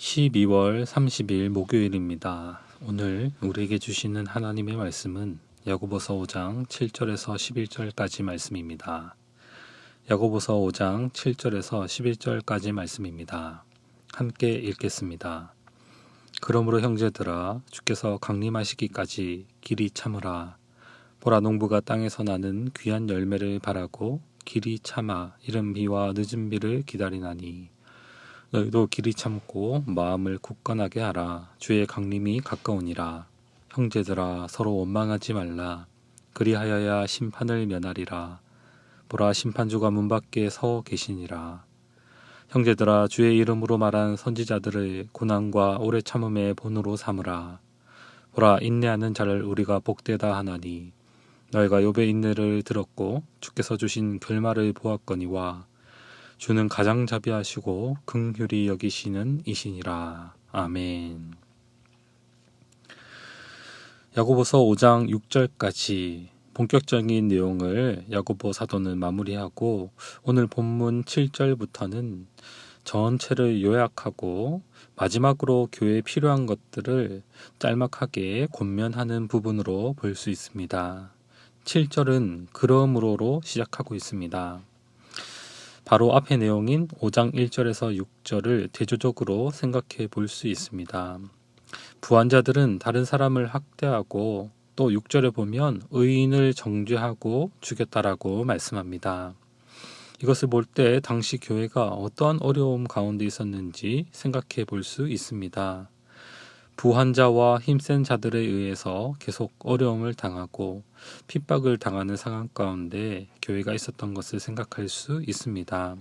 12월 30일 목요일입니다. 오늘 우리에게 주시는 하나님의 말씀은 야고보서 5장 7절에서 11절까지 말씀입니다. 야고보서 5장 7절에서 11절까지 말씀입니다. 함께 읽겠습니다. 그러므로 형제들아 주께서 강림하시기까지 길이 참으라. 보라, 농부가 땅에서 나는 귀한 열매를 바라고 길이 참아 이른 비와 늦은 비를 기다리나니 너희도 길이 참고 마음을 굳건하게 하라. 주의 강림이 가까우니라. 형제들아 서로 원망하지 말라. 그리하여야 심판을 면하리라. 보라, 심판주가 문 밖에 서 계시니라. 형제들아 주의 이름으로 말한 선지자들의 고난과 오래 참음의 본으로 삼으라. 보라, 인내하는 자를 우리가 복되다 하나니 너희가 욥의 인내를 들었고 주께서 주신 결말을 보았거니와 주는 가장자비하시고 긍휼히 여기시는 이시니라. 아멘. 야고보서 5장 6절까지 본격적인 내용을 야고보 사도는 마무리하고 오늘 본문 7절부터는 전체를 요약하고 마지막으로 교회에 필요한 것들을 짤막하게 권면하는 부분으로 볼 수 있습니다. 7절은 그러므로로 시작하고 있습니다. 바로 앞의 내용인 5장 1절에서 6절을 대조적으로 생각해 볼 수 있습니다. 부한자들은 다른 사람을 학대하고 또 6절에 보면 의인을 정죄하고 죽였다라고 말씀합니다. 이것을 볼 때 당시 교회가 어떠한 어려움 가운데 있었는지 생각해 볼 수 있습니다. 부한자와 힘센 자들에 의해서 계속 어려움을 당하고 핍박을 당하는 상황 가운데 교회가 있었던 것을 생각할 수 있습니다.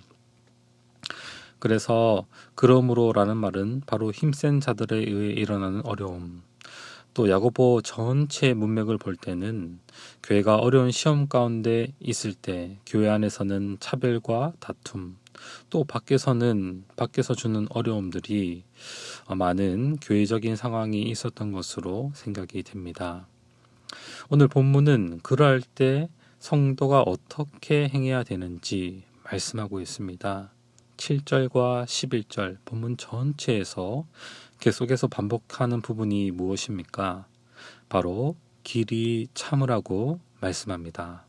그래서 그러므로라는 말은 바로 힘센 자들에 의해 일어나는 어려움, 또 야고보 전체 문맥을 볼 때는 교회가 어려운 시험 가운데 있을 때 교회 안에서는 차별과 다툼, 또 밖에서 주는 어려움들이 많은 교회적인 상황이 있었던 것으로 생각이 됩니다. 오늘 본문은 그러할 때 성도가 어떻게 행해야 되는지 말씀하고 있습니다. 7절과 11절 본문 전체에서 계속해서 반복하는 부분이 무엇입니까? 바로 길이 참으라고 말씀합니다.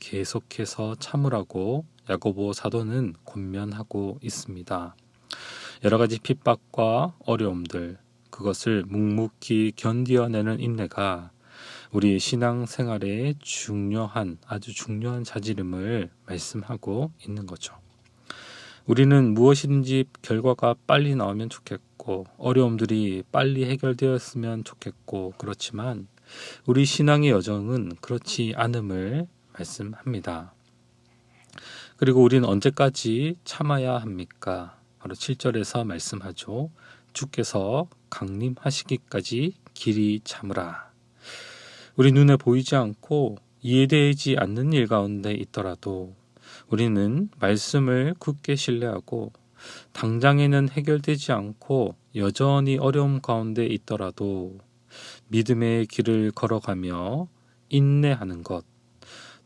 계속해서 참으라고 야고보 사도는 권면하고 있습니다. 여러 가지 핍박과 어려움들, 그것을 묵묵히 견디어내는 인내가 우리 신앙생활의 아주 중요한 자질임을 말씀하고 있는 거죠. 우리는 무엇이든지 결과가 빨리 나오면 좋겠고 어려움들이 빨리 해결되었으면 좋겠고 그렇지만 우리 신앙의 여정은 그렇지 않음을 말씀합니다. 그리고 우리는 언제까지 참아야 합니까? 바로 7절에서 말씀하죠. 주께서 강림하시기까지 길이 참으라. 우리 눈에 보이지 않고 이해되지 않는 일 가운데 있더라도 우리는 말씀을 굳게 신뢰하고 당장에는 해결되지 않고 여전히 어려움 가운데 있더라도 믿음의 길을 걸어가며 인내하는 것,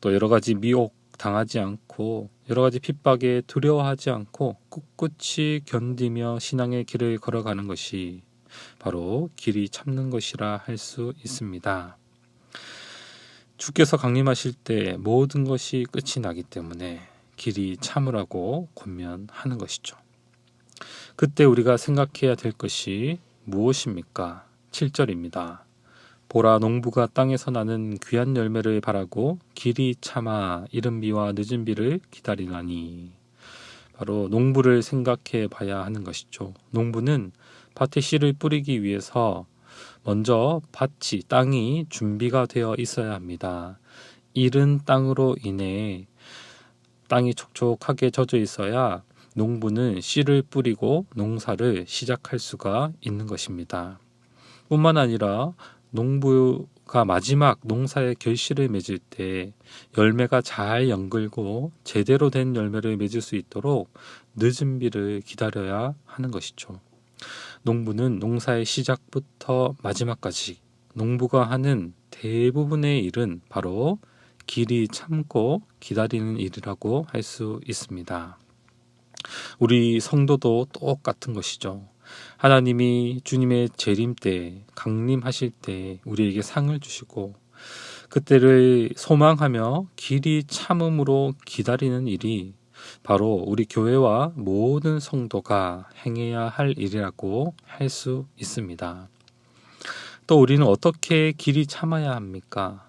또 여러 가지 미혹 당하지 않고 여러 가지 핍박에 두려워하지 않고 꿋꿋이 견디며 신앙의 길을 걸어가는 것이 바로 길이 참는 것이라 할 수 있습니다. 주께서 강림하실 때 모든 것이 끝이 나기 때문에 길이 참으라고 권면하는 것이죠. 그때 우리가 생각해야 될 것이 무엇입니까? 7절입니다. 보라, 농부가 땅에서 나는 귀한 열매를 바라고 길이 참아 이른 비와 늦은 비를 기다리나니. 바로 농부를 생각해 봐야 하는 것이죠. 농부는 밭에 씨를 뿌리기 위해서 먼저 땅이 준비가 되어 있어야 합니다. 이른 땅으로 인해 땅이 촉촉하게 젖어 있어야 농부는 씨를 뿌리고 농사를 시작할 수가 있는 것입니다. 뿐만 아니라 농부가 마지막 농사의 결실을 맺을 때 열매가 잘 연글고 제대로 된 열매를 맺을 수 있도록 늦은 비를 기다려야 하는 것이죠. 농부는 농사의 시작부터 마지막까지 농부가 하는 대부분의 일은 바로 길이 참고 기다리는 일이라고 할 수 있습니다. 우리 성도도 똑같은 것이죠. 하나님이 주님의 재림 때, 강림하실 때 우리에게 상을 주시고 그때를 소망하며 길이 참음으로 기다리는 일이 바로 우리 교회와 모든 성도가 행해야 할 일이라고 할 수 있습니다. 또 우리는 어떻게 길이 참아야 합니까?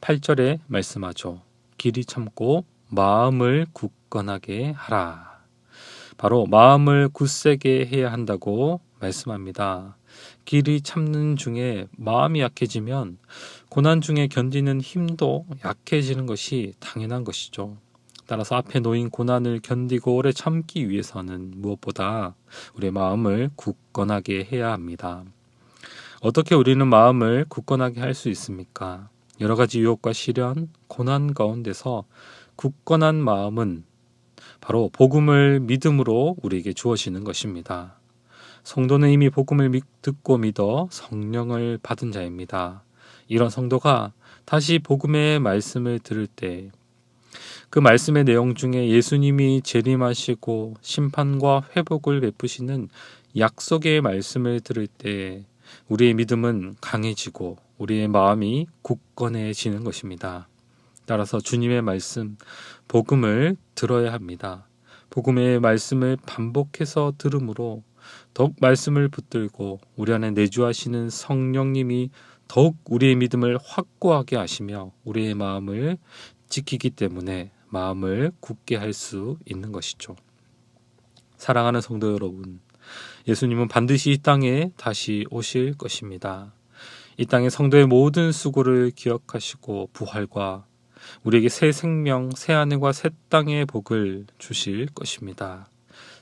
8절에 말씀하죠. 길이 참고 마음을 굳건하게 하라. 바로 마음을 굳세게 해야 한다고 말씀합니다. 길이 참는 중에 마음이 약해지면 고난 중에 견디는 힘도 약해지는 것이 당연한 것이죠. 따라서 앞에 놓인 고난을 견디고 오래 참기 위해서는 무엇보다 우리의 마음을 굳건하게 해야 합니다. 어떻게 우리는 마음을 굳건하게 할 수 있습니까? 여러 가지 유혹과 시련, 고난 가운데서 굳건한 마음은 바로 복음을 믿음으로 우리에게 주어지는 것입니다. 성도는 이미 복음을 듣고 믿어 성령을 받은 자입니다. 이런 성도가 다시 복음의 말씀을 들을 때 그 말씀의 내용 중에 예수님이 재림하시고 심판과 회복을 베푸시는 약속의 말씀을 들을 때 우리의 믿음은 강해지고 우리의 마음이 굳건해지는 것입니다. 따라서 주님의 말씀, 복음을 들어야 합니다. 복음의 말씀을 반복해서 들음으로 더욱 말씀을 붙들고 우리 안에 내주하시는 성령님이 더욱 우리의 믿음을 확고하게 하시며 우리의 마음을 지키기 때문에 마음을 굳게 할 수 있는 것이죠. 사랑하는 성도 여러분, 예수님은 반드시 이 땅에 다시 오실 것입니다. 이 땅의 성도의 모든 수고를 기억하시고 부활과 우리에게 새 생명, 새 하늘과 새 땅의 복을 주실 것입니다.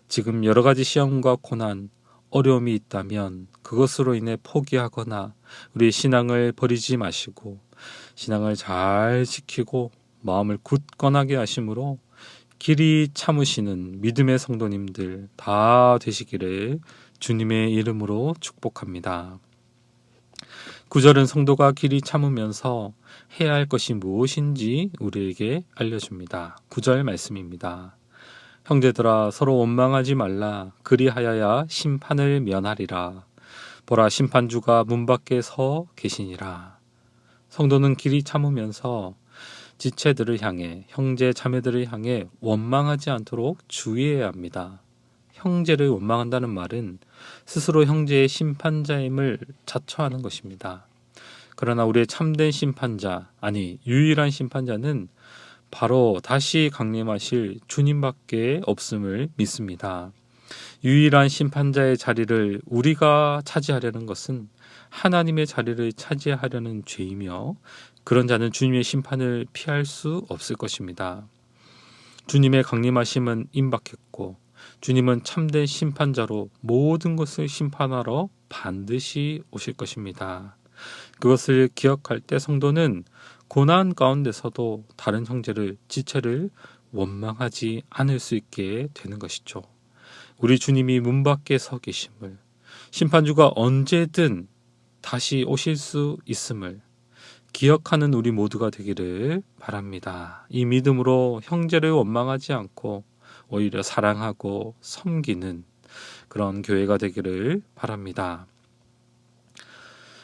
지금 여러 가지 시험과 고난, 어려움이 있다면 그것으로 인해 포기하거나 우리의 신앙을 버리지 마시고 신앙을 잘 지키고 마음을 굳건하게 하심으로 길이 참으시는 믿음의 성도님들 다 되시기를 주님의 이름으로 축복합니다. 9절은 성도가 길이 참으면서 해야 할 것이 무엇인지 우리에게 알려줍니다. 9절 말씀입니다. 형제들아 서로 원망하지 말라. 그리하여야 심판을 면하리라. 보라 심판주가 문 밖에 서 계시니라. 성도는 길이 참으면서 지체들을 향해 형제 자매들을 향해 원망하지 않도록 주의해야 합니다. 형제를 원망한다는 말은 스스로 형제의 심판자임을 자처하는 것입니다. 그러나 우리의 참된 심판자, 아니 유일한 심판자는 바로 다시 강림하실 주님밖에 없음을 믿습니다. 유일한 심판자의 자리를 우리가 차지하려는 것은 하나님의 자리를 차지하려는 죄이며 그런 자는 주님의 심판을 피할 수 없을 것입니다. 주님의 강림하심은 임박했고 주님은 참된 심판자로 모든 것을 심판하러 반드시 오실 것입니다. 그것을 기억할 때 성도는 고난 가운데서도 다른 형제를, 지체를 원망하지 않을 수 있게 되는 것이죠. 우리 주님이 문 밖에 서 계심을, 심판주가 언제든 다시 오실 수 있음을 기억하는 우리 모두가 되기를 바랍니다. 이 믿음으로 형제를 원망하지 않고 오히려 사랑하고 섬기는 그런 교회가 되기를 바랍니다.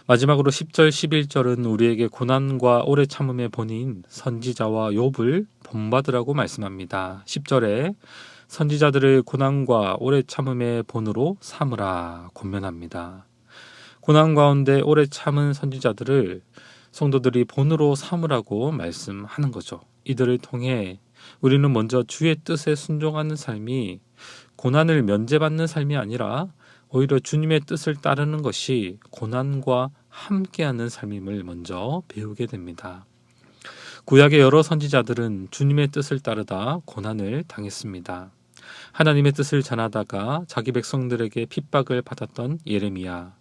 마지막으로 10절 11절은 우리에게 고난과 오래 참음의 본인 선지자와 욥을 본받으라고 말씀합니다. 10절에 선지자들을 고난과 오래 참음의 본으로 삼으라 권면합니다. 고난 가운데 오래 참은 선지자들을 성도들이 본으로 삼으라고 말씀하는 거죠. 이들을 통해 우리는 먼저 주의 뜻에 순종하는 삶이 고난을 면제받는 삶이 아니라 오히려 주님의 뜻을 따르는 것이 고난과 함께하는 삶임을 먼저 배우게 됩니다. 구약의 여러 선지자들은 주님의 뜻을 따르다 고난을 당했습니다. 하나님의 뜻을 전하다가 자기 백성들에게 핍박을 받았던 예레미야,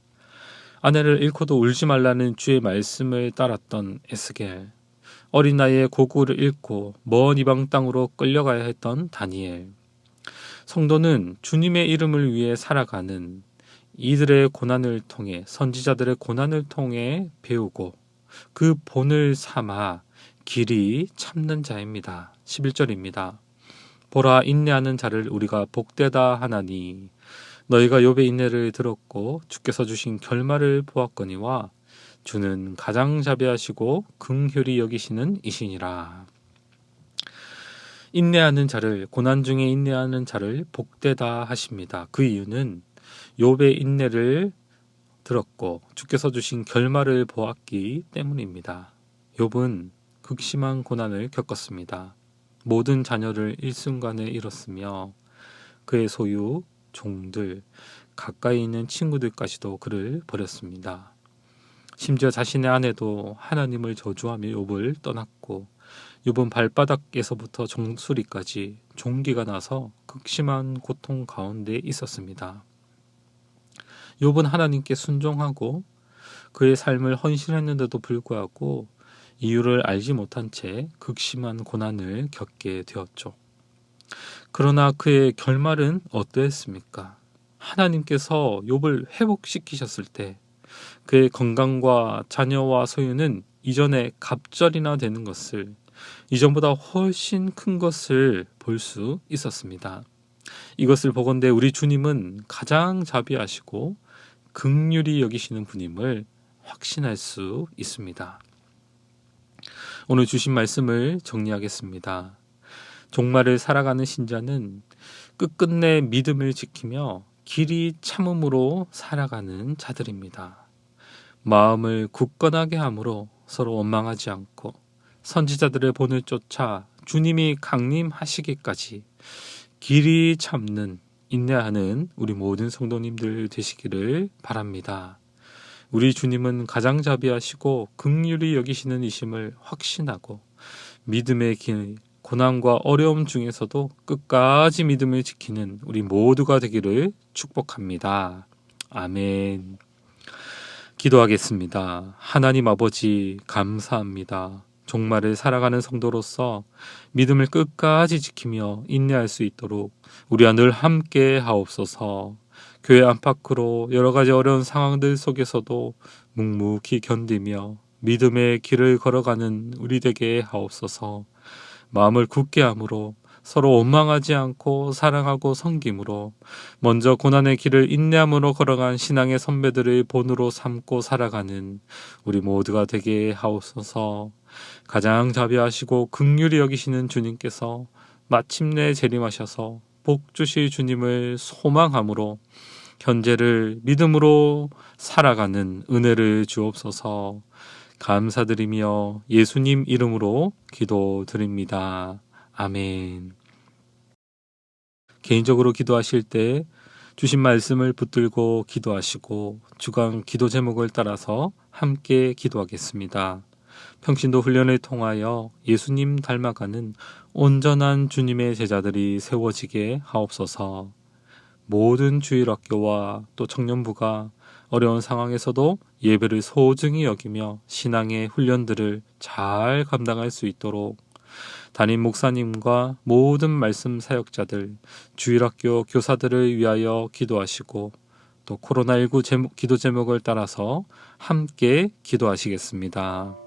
아내를 잃고도 울지 말라는 주의 말씀을 따랐던 에스겔, 어린 나이에 고국을 잃고 먼 이방 땅으로 끌려가야 했던 다니엘. 성도는 주님의 이름을 위해 살아가는 이들의 고난을 통해, 선지자들의 고난을 통해 배우고 그 본을 삼아 길이 참는 자입니다. 11절입니다. 보라 인내하는 자를 우리가 복되다 하나니 너희가 욥의 인내를 들었고 주께서 주신 결말을 보았거니와 주는 가장 자비하시고 긍휼히 여기시는 이시니라. 인내하는 자를, 고난 중에 인내하는 자를 복되다 하십니다. 그 이유는 욥의 인내를 들었고 주께서 주신 결말을 보았기 때문입니다. 욥은 극심한 고난을 겪었습니다. 모든 자녀를 일순간에 잃었으며 그의 소유, 종들, 가까이 있는 친구들까지도 그를 버렸습니다. 심지어 자신의 아내도 하나님을 저주하며 욥을 떠났고 욥은 발바닥에서부터 정수리까지 종기가 나서 극심한 고통 가운데 있었습니다. 욥은 하나님께 순종하고 그의 삶을 헌신했는데도 불구하고 이유를 알지 못한 채 극심한 고난을 겪게 되었죠. 그러나 그의 결말은 어떠했습니까? 하나님께서 욥을 회복시키셨을 때 그의 건강과 자녀와 소유는 이전에 갑절이나 되는 것을, 이전보다 훨씬 큰 것을 볼 수 있었습니다. 이것을 보건대 우리 주님은 가장 자비하시고 긍휼히 여기시는 분임을 확신할 수 있습니다. 오늘 주신 말씀을 정리하겠습니다. 종말을 살아가는 신자는 끝끝내 믿음을 지키며 길이 참음으로 살아가는 자들입니다. 마음을 굳건하게 함으로 서로 원망하지 않고 선지자들의 본을 쫓아 주님이 강림하시기까지 길이 참는, 인내하는 우리 모든 성도님들 되시기를 바랍니다. 우리 주님은 가장 자비하시고 긍휼히 여기시는 이심을 확신하고 믿음의 길, 고난과 어려움 중에서도 끝까지 믿음을 지키는 우리 모두가 되기를 축복합니다. 아멘. 기도하겠습니다. 하나님 아버지 감사합니다. 종말을 살아가는 성도로서 믿음을 끝까지 지키며 인내할 수 있도록 우리와 늘 함께 하옵소서. 교회 안팎으로 여러 가지 어려운 상황들 속에서도 묵묵히 견디며 믿음의 길을 걸어가는 우리 되게 하옵소서. 마음을 굳게 함으로 서로 원망하지 않고 사랑하고 섬김으로 먼저 고난의 길을 인내함으로 걸어간 신앙의 선배들의 본으로 삼고 살아가는 우리 모두가 되게 하옵소서. 가장 자비하시고 긍휼히 여기시는 주님께서 마침내 재림하셔서 복 주실 주님을 소망함으로 현재를 믿음으로 살아가는 은혜를 주옵소서. 감사드리며 예수님 이름으로 기도드립니다. 아멘. 개인적으로 기도하실 때 주신 말씀을 붙들고 기도하시고 주간 기도 제목을 따라서 함께 기도하겠습니다. 평신도 훈련을 통하여 예수님 닮아가는 온전한 주님의 제자들이 세워지게 하옵소서. 모든 주일학교와 또 청년부가 어려운 상황에서도 예배를 소중히 여기며 신앙의 훈련들을 잘 감당할 수 있도록 담임 목사님과 모든 말씀 사역자들, 주일학교 교사들을 위하여 기도하시고 또 코로나19 기도 제목을 따라서 함께 기도하시겠습니다.